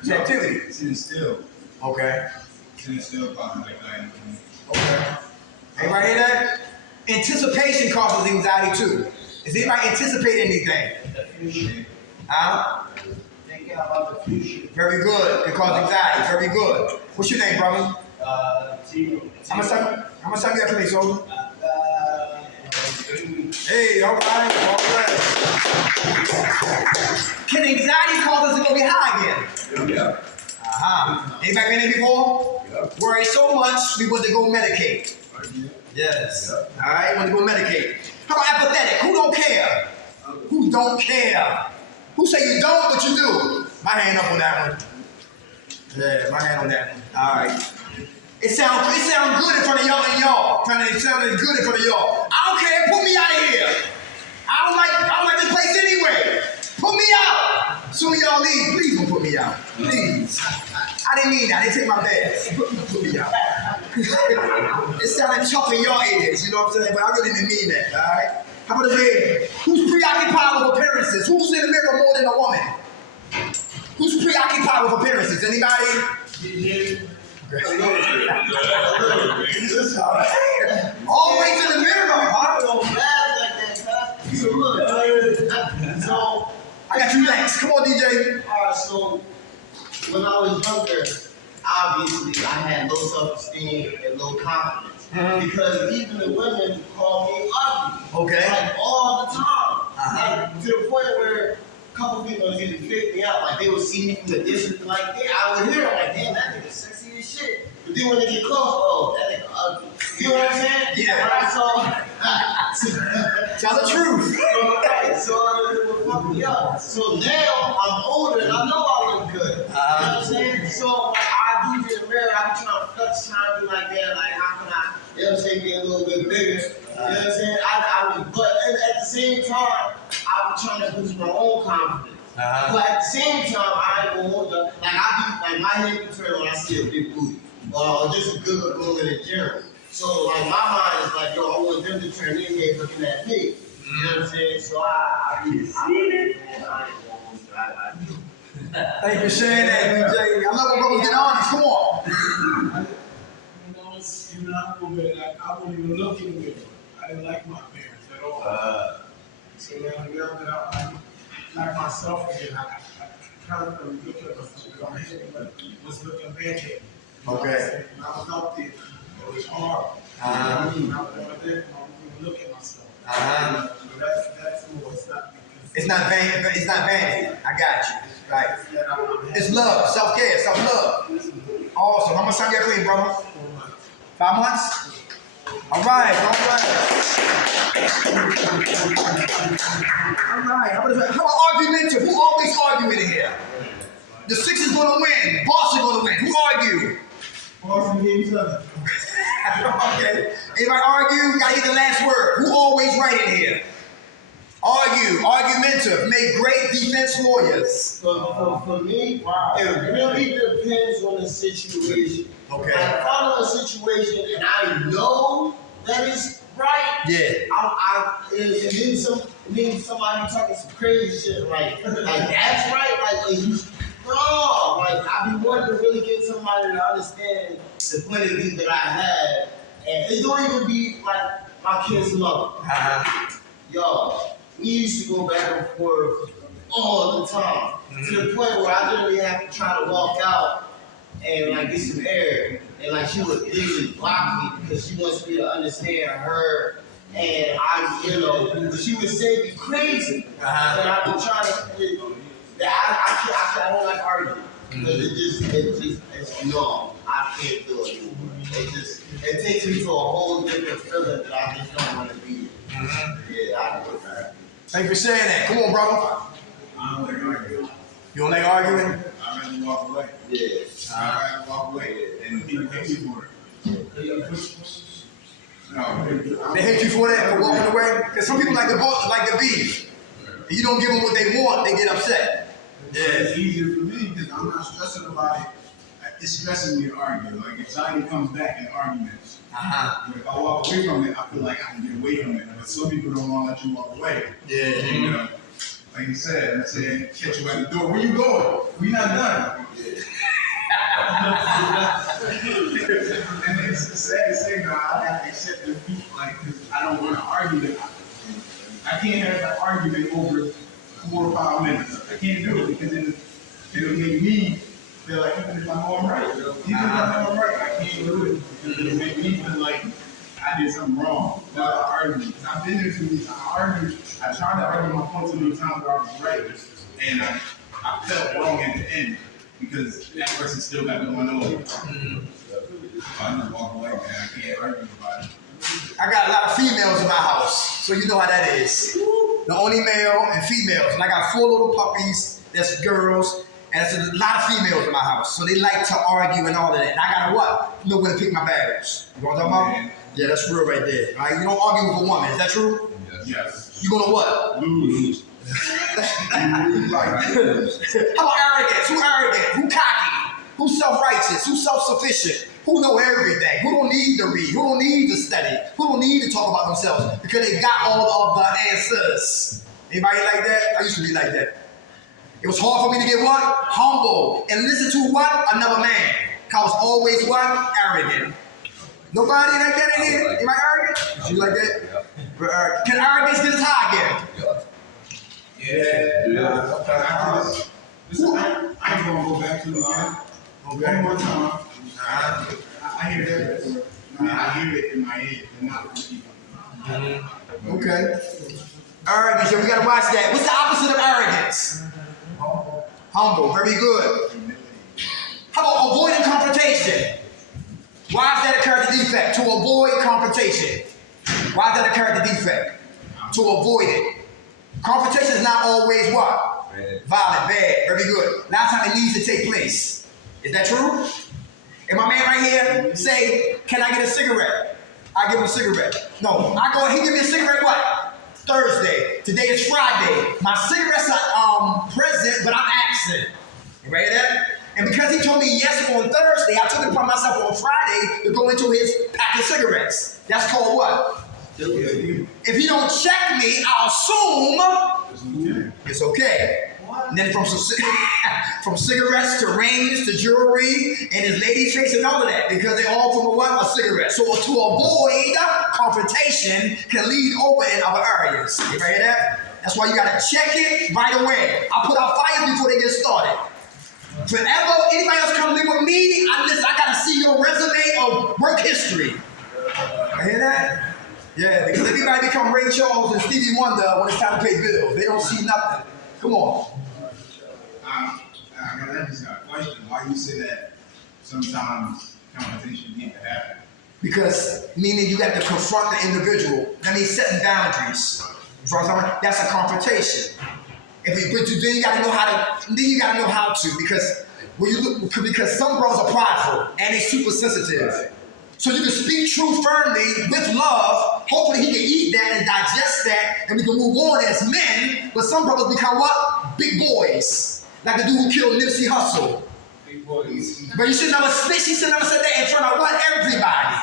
It's activity. Sitting still. Okay. Sitting still causes anxiety for me. Okay. Anybody hear that? Anticipation causes anxiety too. Is anybody anticipating anything? Huh? Thinking about the future. Very good. It causes anxiety. Very good. What's your name, brother? Tito. How much time you got today, soldier? Hey, all right. Can anxiety cause us to go be high again? Yeah. Uh-huh. Anybody been there before? Yeah. Worry so much, we want to go medicate. Yes. Yeah. All right, want to go medicate. How about apathetic? Who don't care? Who don't care? Who say you don't, but you do? My hand up on that one. Yeah, my hand on that one. All right. It sounds good in front of y'all and y'all. It sounded good in front of y'all. I don't care. Put me out of here. I don't like this place anyway. Put me out. Soon y'all leave. Please don't put me out. Please. I didn't mean that. I didn't take my bad. Put me out. It sounded tough in your ears, you know what I'm saying? But I really didn't mean that, all right? How about this here? Who's preoccupied with appearances? Who's in the mirror more than a woman? Who's preoccupied with appearances? Anybody? Always in the mirror, huh? Don't laugh like that, huh? So look, so I got you next. Come on, DJ. alright, so when I was younger, obviously I had low self-esteem and low confidence. Because even the women call me ugly. Okay. Like all the time. Like to the point where a couple people was even pick me out. Like they would see me from the distance, like I would hear them like, damn, that nigga sexy as shit. But then when they get close, oh, that nigga ugly. You know what I'm saying? Yeah. Right, Tell the truth. so it would fuck me up. So now I'm older and I know I look good. You know what I'm saying? So like, I do get in the mirror, I be trying to flex, trying to be like that, like how can I, you know what I'm saying, get a little bit bigger. You know what I'm saying? But at the same time, I be trying to boost my own confidence. But at the same time, I ain't gonna hold up. Like my head can turn when I see a big booty. Or just a good looking woman in general. So like my mind is like, yo, I want them to turn their head looking at me. You know what I'm saying? So I do. Thank you for sharing that, DJ. I love when brothers get honest. Come on. It's not a bit like I wouldn't even look in the mirror. I didn't like my parents at all. So now that I'm like myself again, I kind of look at myself because I'm happy, but was looking back at me. Okay. When I was out there, it was hard. Uh-huh. When I was out there, I would look at myself. Uh-huh. So that's more. It's not because It's not vanity. It's not vanity. I got you. Right. It's love, self-care, self-love. Awesome. How much time you got clean, brother? 5 months? All right. How about argumentative? Who always arguing in here? The Sixers gonna win. Boston gonna win. Who argue? Boston game 7. Okay. Anybody argue? Gotta get the last word. Who always right in here? Argue. Argumentative. Make great defense lawyers. For me, it really depends on the situation. Okay. Like, if I'm in a situation and I know that it's right, Yeah. and then somebody talking some crazy shit like that's right, like you strong. Like I be wanting to really get somebody to understand the point of view that I had, and it don't even be like my kid's mother. Yo, we used to go back and forth all the time to the point where I literally have to try to walk out and like get some air, and like she would literally block me because she wants me to understand her, and she would say be crazy, and I've been trying to. I don't like arguing because it's no, I can't do it. It takes me to a whole different feeling that I just don't want to be in. Yeah, I do it. Thank you for saying that. Come on, brother. I don't like arguing. You don't like arguing? I'd rather walk away. Yeah. I'd rather walk away. And people hate me for it. No. They hate you for that, for walking away? Because some people like the beef. And you don't give them what they want, they get upset. Yeah. It's easier for me because I'm not stressing about it. It's stressing me to argue. Like anxiety comes back in arguments. But if I walk away from it, I feel like I can get away from it. But some people don't want to let you walk away. Yeah. You know, like you said, I said, catch you at the door. Where you going? We not done. And it's the saddest thing, I have to accept defeat, like, because I don't want to argue that. I can't have an argument over 4 or 5 minutes. I can't do it because it'll make me feel like even if I know I'm right, even if I know I'm right, I can't do it because it'll make me feel like I did something wrong. That's why I argue. Because I've been there too many times. I tried to argue my point too many times where I was right, and I felt wrong at the end because that person still got going on. I just walk away, man. I can't argue about it. I got a lot of females in my house, so you know how that is. The only male and females. And I got 4 little puppies, that's girls, and there's a lot of females in my house. So they like to argue and all of that. And I gotta what? Know where to pick my battles. You know what I'm talking about? Yeah, that's real right there. Right? You don't argue with a woman, is that true? Yes. You gonna what? Lose. How about arrogance? Who arrogant? Who cocky? Who self-righteous? Who self-sufficient? Who know everything? Who don't need to read? Who don't need to study? Who don't need to talk about themselves because they got all of the answers? Anybody like that? I used to be like that. It was hard for me to get what? Humble. And listen to what? Another man. I was always what? Arrogant. Nobody like that in here? Am I arrogant? You like that? Yeah. Can arrogance get as high again? Yeah. I'm gonna go back to it again. One more time. I hear that. I hear it in my head, but not from people. Okay. Arrogance, we gotta watch that. What's the opposite of arrogance? Humble. Very good. How about avoiding confrontation? Why is that a character defect? To avoid confrontation. Why is that a character defect? To avoid it. Confrontation is not always what? Violent, bad. Very good. A lot of times it needs to take place. Is that true? If my man right here say, can I get a cigarette? I give him a cigarette. No, I go, he give me a cigarette what? Thursday. Today is Friday. My cigarettes are present, but I'm absent. You ready that? And because he told me yes on Thursday, I took it upon myself on Friday to go into his pack of cigarettes. That's called what? If he don't check me, I'll assume it's okay. And then from cigarettes to rings to jewelry and his lady's face and all of that, because they're all from a cigarette. So to avoid confrontation can lead over in other areas. You ready that? That's why you gotta check it right away. I put out fires before they get started. Whenever anybody else come live with me, I gotta see your resume of work history. You hear that? Yeah, because everybody become Ray Charles and Stevie Wonder when it's time to pay bills. They don't see nothing. Come on. I just got a question. Why you say that sometimes confrontation need to happen? Because meaning you got to confront the individual. That means setting boundaries. That's a confrontation. But then you got to know how to. Then you got to know how to because some brothers are prideful and they super sensitive. Right. So you can speak truth firmly with love. Hopefully he can eat that and digest that, and we can move on as men. But some brothers become what? Big boys, like the dude who killed Nipsey Hussle. Big boys. But you should never snitch. He should never said that in front of what? Everybody.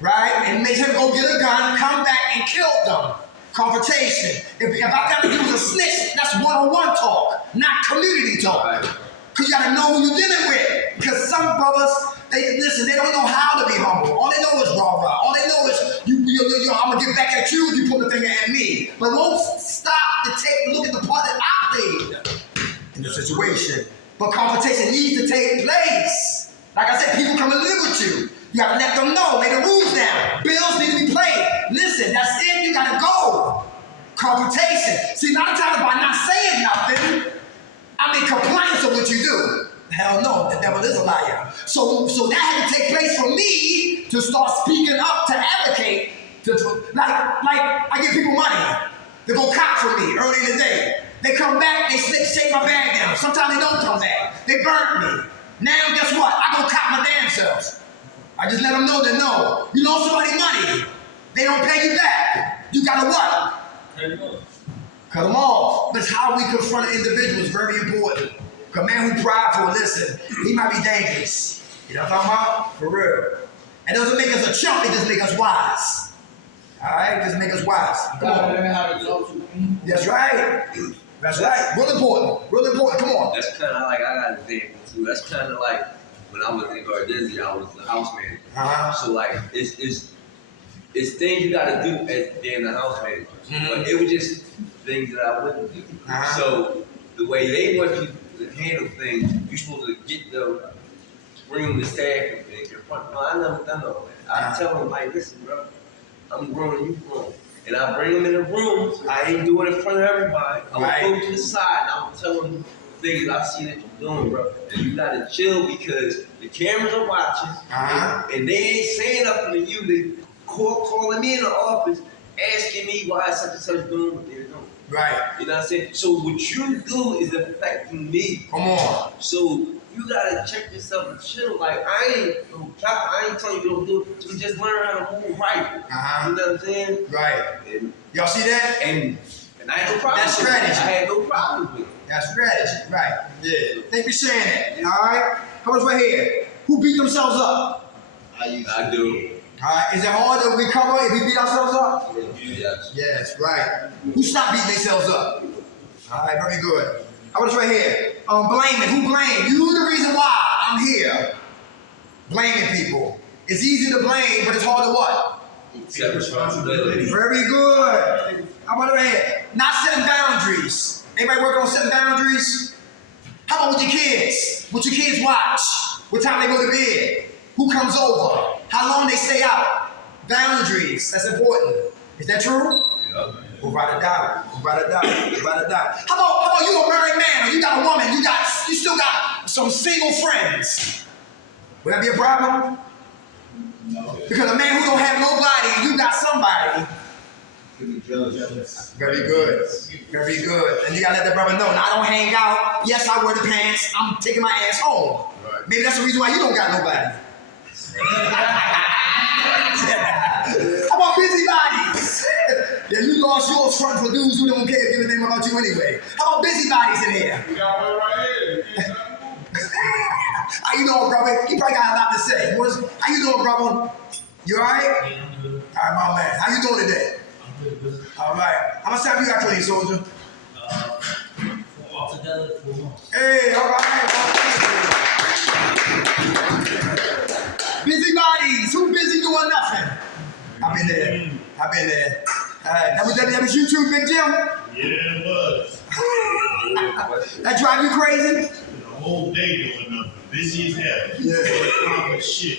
Right? And made him go get a gun, come back and kill them. Confrontation. If I got to do with a snitch, that's one-on-one talk, not community talk. Right. Cause you gotta know who you're dealing with. Because some brothers, they don't know how to be humble. All they know is rah-rah. All they know is I'm gonna get back at you if you put the finger at me. But won't stop to take a look at the part that I played in the situation. But confrontation needs to take place. Like I said, people come and live with you. You gotta let them know, lay the rules down. Bills need to be paid. Listen, that's it, you gotta go. Confrontation. See, a lot of times by not saying nothing, I'm in compliance with what you do. Hell no, the devil is a liar. So that had to take place for me to start speaking up, to advocate. Like I give people money. They go cop for me early in the day. They come back, they shake my bag down. Sometimes they don't come back. They burn me. Now guess what? I go cop my damn self. I just let them know that no, you lost somebody money. They don't pay you back. You gotta what? Cut them off. That's how we confront an individual is very important. Because man who prideful, listen, he might be dangerous. You know what I'm talking about? For real. It doesn't make us a chump, it just make us wise. Alright? Just make us wise. Come on. That's right. That's right. Real important. Real important. Come on. That's kind of like, I got an example too. That's kind of like when I was in Gardenzia, I was the house manager. So like, it's things you gotta do as being the house manager. But it was just things that I wouldn't do. So the way they want you to handle things, you're supposed to get them, bring them to staff and confront. No, I never done all that. I tell them like, listen, bro, I'm grown, you grown. And I bring them in the room. I ain't doing it in front of everybody. I will go to the side and I will tell them things I see that you're doing, bro. And you gotta chill because the cameras are watching and they ain't saying nothing to you. They calling me in the office, asking me why such and such doing what they're doing. Right. You know what I'm saying? So what you do is affecting me. Come on. So you gotta check yourself and chill. Like I ain't telling you don't do it. So just learn how to move right. You know what I'm saying? Right. And y'all see that? And I had no problem. That's strategy. I had no problem with it. That's strategy. Right. Yeah. Thank you for sharing that. All right. How much right here? Who beat themselves up? I do. All right, is it hard to recover if we beat ourselves up? Yes. Yes, right. Who stopped beating themselves up? All right, very good. How about this right here? Blaming. Who blamed? You the reason why I'm here. Blaming people. It's easy to blame, but it's hard to what? Accept responsibility. Very good. How about right here? Not setting boundaries. Anybody working on setting boundaries? How about with your kids? What your kids watch? What time they go to bed? Who comes over? How long they stay out? Boundaries. That's important. Is that true? Yeah. We'll write it down. We'll write it down. We'll write it down. How about you a married man or you got a woman? You still got some single friends. Would that be a problem? No. Because a man who don't have nobody, you got somebody. Very good. Very good. And you gotta let the brother know. Now I don't hang out. Yes, I wear the pants. I'm taking my ass home. Right. Maybe that's the reason why you don't got nobody. How about busybodies? Yeah, you lost yours front for dudes who don't care give a damn about you anyway. How about busybodies in here? We got one right here. How you doing, brother? He probably got a lot to say. How you doing, brother? You all right? Yeah, I'm good. All right, my man. How you doing today? I'm good. All right. How much time you got clean, soldier? Altogether, 4 months. Hey, all right. Busybodies. Who busy doing nothing? I've been there. That was you too, Big Jim? Yeah, it was. That drive you crazy? The whole day doing nothing. Busy as hell. Yeah. Shit.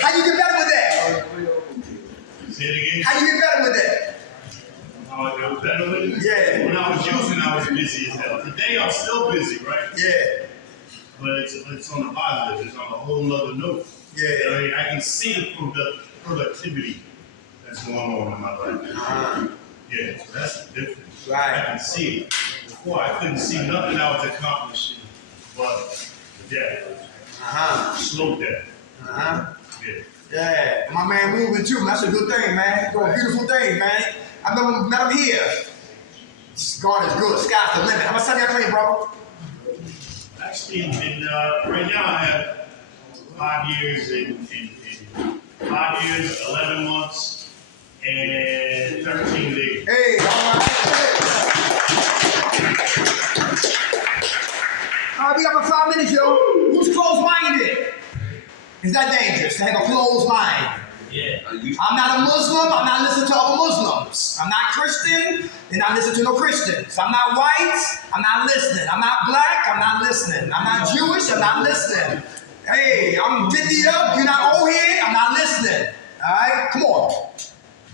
How you get better with that? Say it again? How you get better with that? How I got better with it? Yeah. When I was using, I was busy as hell. Today, I'm still busy, right? Yeah. But it's on the positive. It's on a whole nother note. Yeah. I mean, I can see the productivity that's going on in my life. Yeah, so that's the difference. Right. I can see it. Before I couldn't see nothing I was accomplishing, but death, slow death. Yeah. Yeah, my man moving too, man. That's a good thing, man. Doing beautiful things, man. I met him here. God is good. Sky's the limit. How much time you playing, brother? Actually, right now I have 5 years in 5 years, 11 months, and 13 days. Hey, all right. All right, we got about 5 minutes, yo. Who's closed-minded? Is that dangerous to have a closed mind? Yeah. I'm not a Muslim. I'm not listening to other Muslims. I'm not Christian. And I listen to no Christians. I'm not white. I'm not listening. I'm not black. I'm not listening. I'm not Jewish. I'm not listening. Hey, I'm 50 up. You're not old head. I'm not listening. All right, come on.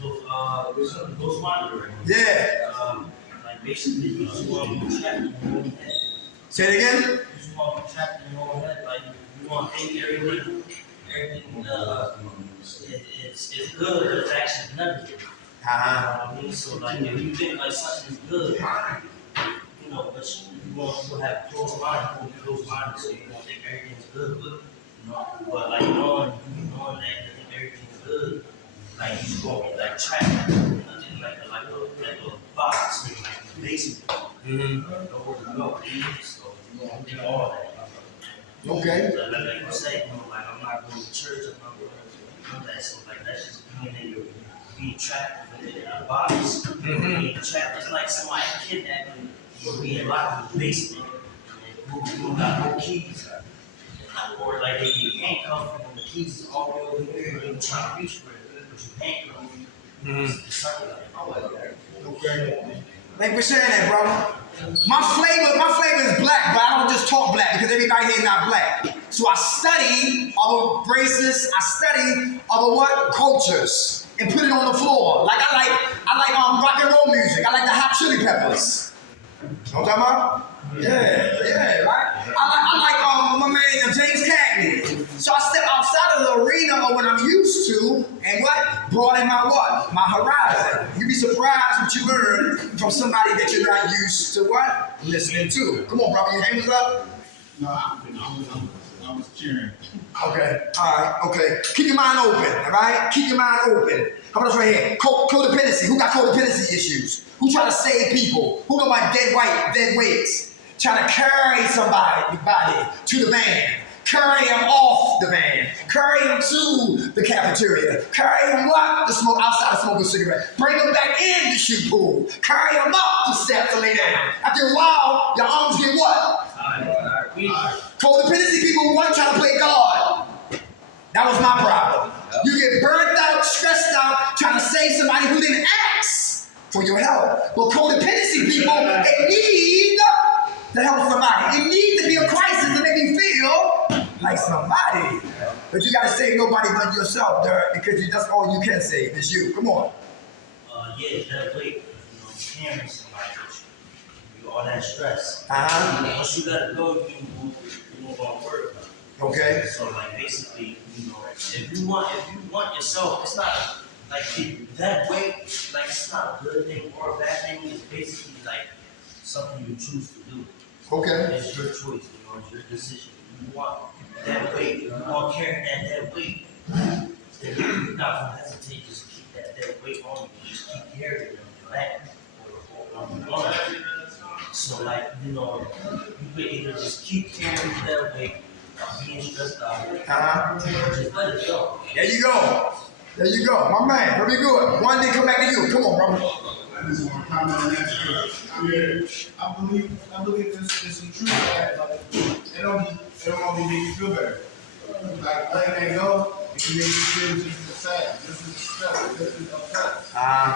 So, those monitoring. Yeah. Like basically, you just want to be trapped in your own head. Say it again. You just want to be trapped in your own head. Like you want to think everything, it's good, but it's actually negative. You know what I mean? So like if you think like something's good, you know, but you want to have a close mind, you want to be close minded, so you won't think everything's good, but like knowing that you think everything's good, like you just gonna be like trapped in like a box, like a basement. No, so you don't think all that. Okay. Like you say, you know, like I'm not going to church, I'm not going to do that. So like that's just being trapped in a box. Being trapped. It's like somebody kidnapping you, being locked in the basement, and you got no keys, or like they get handcuffed and the keys is all the way over here, and you trying to reach for it, but you handcuffed. It's something like that. Okay. Thank you for sharing that, brother. My flavor is black, but I don't just talk black because everybody here is not black. So I study other races, I study other what? Cultures, and put it on the floor. Like I like rock and roll music. I like the Hot Chili Peppers. You know what I'm talking about? Yeah, right? I like my man James Cagney. So I step outside of the arena of what I'm used to and what? Broaden my horizon. You'd be surprised what you learn from somebody that you're not used to what? Listening to. Come on, brother, your hands up? No, I was cheering. Okay, all right, okay. Keep your mind open, all right? Keep your mind open. How about this right here? Codependency. Who got codependency issues? Who try to save people? Who know about dead weights? Trying to carry somebody body to the van. Carry him off the van. Carry him to the cafeteria. Carry him what? To smoke outside to smoke a cigarette. Bring him back in the shoe pool. Carry him up the steps to lay down. After a while, your arms get what? Codependency people want to try to play God. That was my problem. You get burnt out, stressed out, trying to save somebody who didn't ask for your help. But codependency people, they need to help somebody. It needs to be a crisis to make you feel like somebody. But you gotta save nobody but yourself, Derek, because that's all you can save is you. Come on. Yeah, that weight, you know, carrying somebody with you, all that stress. Once you let it go, you move on work. Okay. So like basically, you know, if you want yourself, it's not like that weight, like it's not a good thing or a bad thing. It's basically like something you choose to do. Okay. It's your choice, you know, it's your decision. You want that weight, you want carrying that weight, then you're not gonna hesitate, just keep that weight on you, just keep carrying it on your back or on your arm. So like, you know, you could either just keep carrying that weight, being stressed out, just let it go. There you go. There you go. My man, very good. One day come back to you. Come on, brother. I just want to comment on that too. I believe it's some truth that like, it don't only make you feel better. Like letting that go, it can make you feel just as sad, just as stressed, just as upset.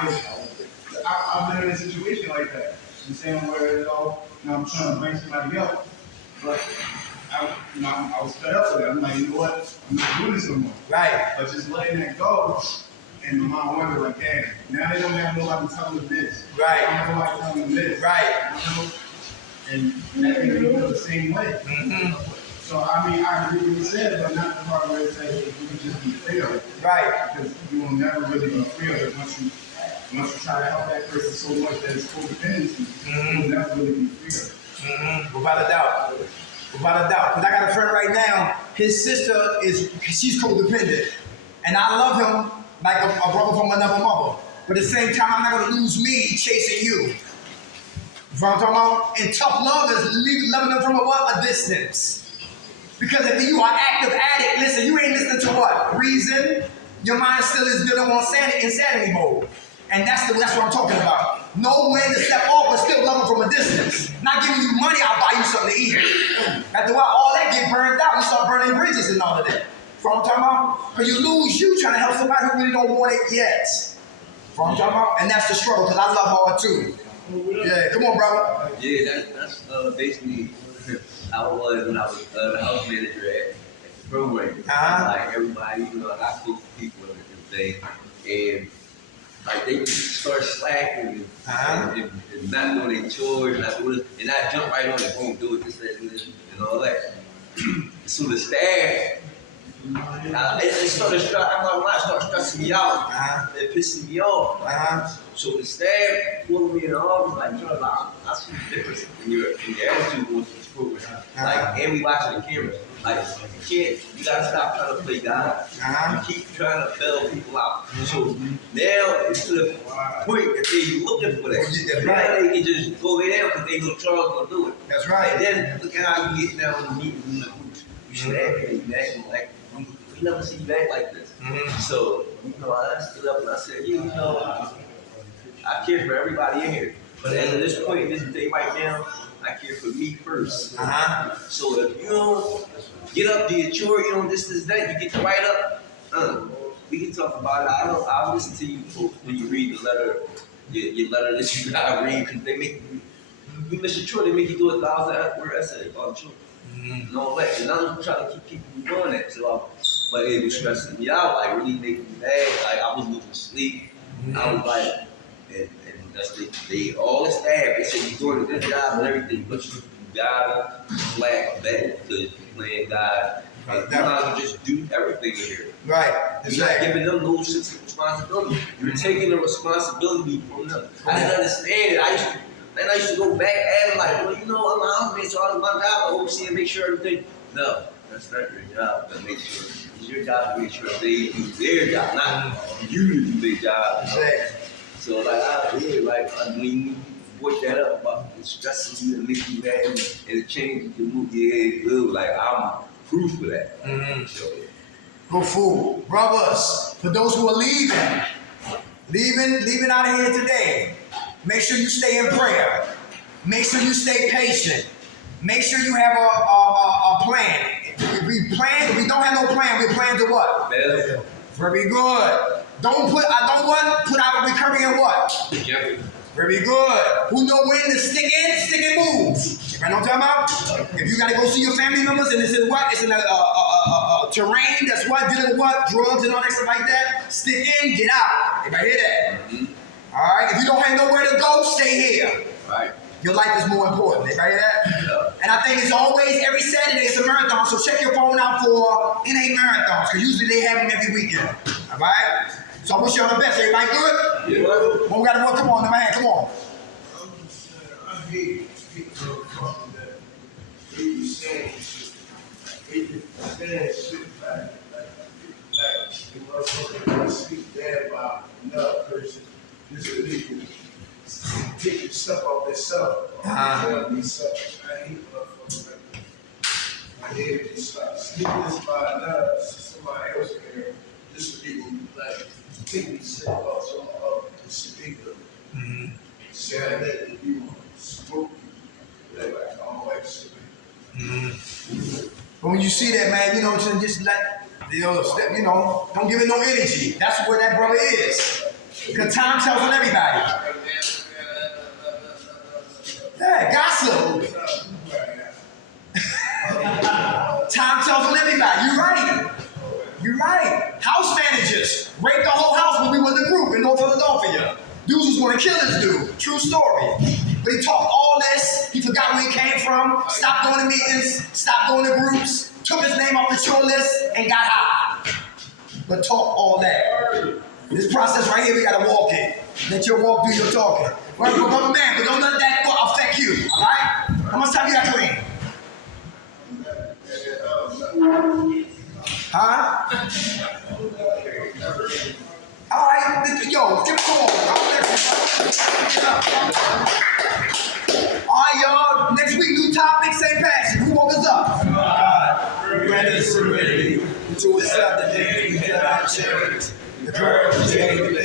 Because I've been in a situation like that. The same where I'm trying to bring somebody up, but I was fed up with it. I'm like, you know what? I'm not doing this no more. Right. But just letting that go. And my mom wondered, like, damn, now they don't have nobody telling them this. Right. They don't have nobody telling them this. Right. You know? And that made me feel the same way. So I mean, I agree with what you said, but not the part where it's like you can just be fair. Right. Because you will never really be fair once you try to help that person so much that it's codependency. You will never really be fair. Without a doubt. Without a doubt. Because I got a friend right now, his sister she's codependent. And I love him like a brother from another mother. But at the same time, I'm not going to lose me chasing you. You know what I'm talking about? And tough love is loving them from a distance. Because if you are active addict, listen, you ain't listening to what? Reason. Your mind still is dealing on insanity mode. And that's what I'm talking about. Know when to step off, but still love them from a distance. Not giving you money, I'll buy you something to eat. After a while, all that get burned out. You start burning bridges and all of that. You know what I'm talking about? Because you lose you trying to help somebody who really don't want it yet. You know what I'm talking about? And that's the struggle, because I love hard too. Yeah, come on, brother. Yeah, that's basically how it was when I was the house manager at the program. Like everybody, you know, I got close to people and everything. And like they just start slacking and not doing their chores, and I jump right on it, boom, do it, this, that, and this, and all that. So the staff, it started stressing me out. It pissing me off. So the staff pulled me in the office, like, you know, I see the difference in your attitude going to this program. Like, and we watching the cameras. Like, you gotta stop trying to play God. You keep trying to bail people out. So now it's to the point that they're looking for that. Now they can just go there because they know Charles gonna do it. That's right. And then look at how you get down in the meetings in the groups. You should act like we never see you act like this. So, you know, I stood up and I said, you know, I care for everybody in here. But at this point, this day right now, I care for me first. So if you don't get up, do your chore, you don't this, that, you get to write up, we can talk about it. I'll listen to you when you read the letter, your letter that you gotta read, because they make you miss your chore, they make you do 1,000-word essay on chore. And all that. And I'm trying to keep people from doing that. So but it was stressing me out, like really making me mad. Like I was losing sleep. I was like, and that's they all the staff, they said you're doing a good job and everything, but you gotta flag that because you're playing God. And you know, just do everything in here. Right. You're not giving them no sense of responsibility. You're taking the responsibility from them. I didn't understand it. I used to go back at them like, well, you know, I'm a housemate, so it's my job to oversee and make sure everything. No, that's not your job to make sure. It's your job to make sure they do their job, not you to do their job. You know? So like when you work that up about it stressing you and making you mad and it changes your mood, like I'm proof of that. So, Go fool. Brothers, for those who are leaving out of here today, make sure you stay in prayer. Make sure you stay patient. Make sure you have a plan. If we don't have no plan, we plan to what? Fail. Very good. Don't put out a recurring in what? Yeah. Very good. Who know when to stick and move. You know what I'm talking about? If you gotta go see your family members and it's in what? It's in a terrain that's what? Dealing with what? Drugs and all that stuff like that. Stick in, get out. Everybody hear that? All right. If you don't have nowhere to go, stay here. Right. Your life is more important. Everybody hear that? Yeah. And I think it's always every Saturday it's a marathon. So check your phone out for NA marathons because usually they have them every weekend. All right. So I wish y'all the best. Everybody good? Yeah. Well, we got to work. Come on, man. Come on. I hate people talking that he was saying shit. He was saying shit like the motherfucker that speak bad about another person. This is illegal. Taking stuff off themselves. I hate motherfuckers like that. I hate it. Just like sneaking this by another somebody else in here. This is illegal. Like taking shit off some other. It's illegal. Saying that you smoke, like all that shit. But when you see that, man, you know, just let, don't give it no energy. That's where that brother is. Because time tells on everybody. Yeah, gossip. Time tells on everybody. You're right. You're right. House managers raped the whole house when we were in the group in North Philadelphia. Dudes was going to kill this dude. True story. But he talked all this He forgot where he came from, stopped going to meetings, stopped going to groups, took his name off the chore list, and got high. But talk all that. This process right here, we gotta walk it. Let your walk do your talking. Right, but man, but don't let that affect you, all right? How much time you got clean? Huh? All right, yo, give it to him. All right, y'all. Next week, new topic, same passion. Who woke us up? God, grant us serenity to accept the day we cannot change. The courage to change.